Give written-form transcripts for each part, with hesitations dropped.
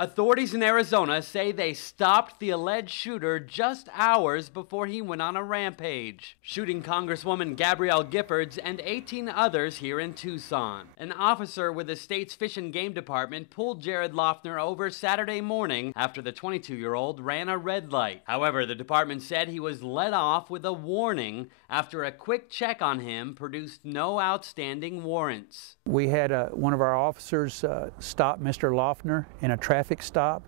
Authorities in Arizona say they stopped the alleged shooter just hours before he went on a rampage, shooting Congresswoman Gabrielle Giffords and 18 others here in Tucson. An officer with the state's Fish and Game Department pulled Jared Loughner over Saturday morning after the 22-year-old ran a red light. However, the department said he was let off with a warning after a quick check on him produced no outstanding warrants. We had one of our officers stop Mr. Loughner in a traffic stop.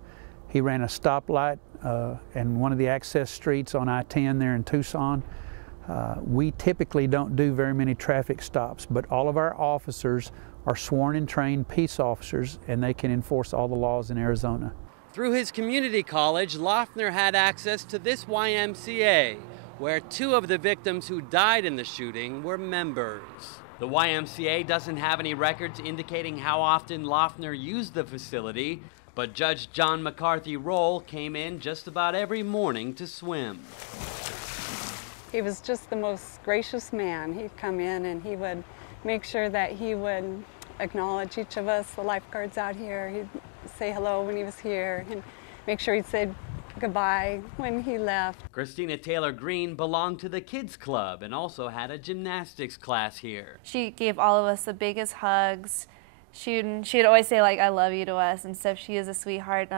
He ran a stoplight in one of the access streets on I-10 there in Tucson. We typically don't do very many traffic stops, but all of our officers are sworn and trained peace officers, and they can enforce all the laws in Arizona. Through his community college, Loughner had access to this YMCA, where 2 of the victims who died in the shooting were members. The YMCA doesn't have any records indicating how often Loughner used the facility, but Judge John McCarthy Roll came in just about every morning to swim. He was just the most gracious man. He'd come in and he would make sure that he would acknowledge each of us, the lifeguards out here. He'd say hello when he was here and make sure he'd say goodbye when he left. Christina Taylor Green belonged to the kids club and also had a gymnastics class here. She gave all of us the biggest hugs. She'd always say, like, I love you to us and stuff. She is a sweetheart.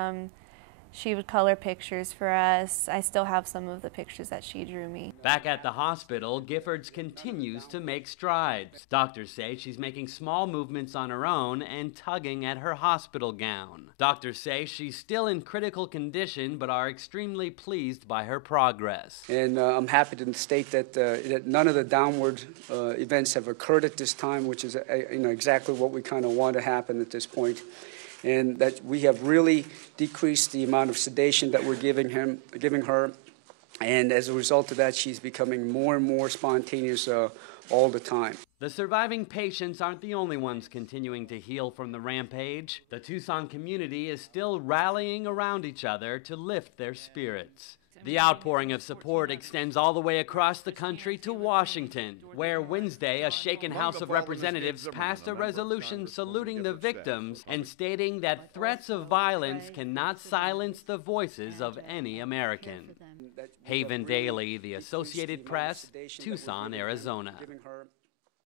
She would color pictures for us. I still have some of the pictures that she drew me. Back at the hospital, Giffords continues to make strides. Doctors say she's making small movements on her own and tugging at her hospital gown. Doctors say she's still in critical condition but are extremely pleased by her progress. And I'm happy to state that none of the downward events have occurred at this time, which is exactly what we kind of want to happen at this point. And that we have really decreased the amount of sedation that we're giving her, and as a result of that, she's becoming more and more spontaneous all the time. The surviving patients aren't the only ones continuing to heal from the rampage. The Tucson community is still rallying around each other to lift their spirits. The outpouring of support extends all the way across the country to Washington, where Wednesday a shaken House of Representatives passed a resolution saluting the victims and stating that threats of violence cannot silence the voices of any American. Haven Daily, The Associated Press, Tucson, Arizona.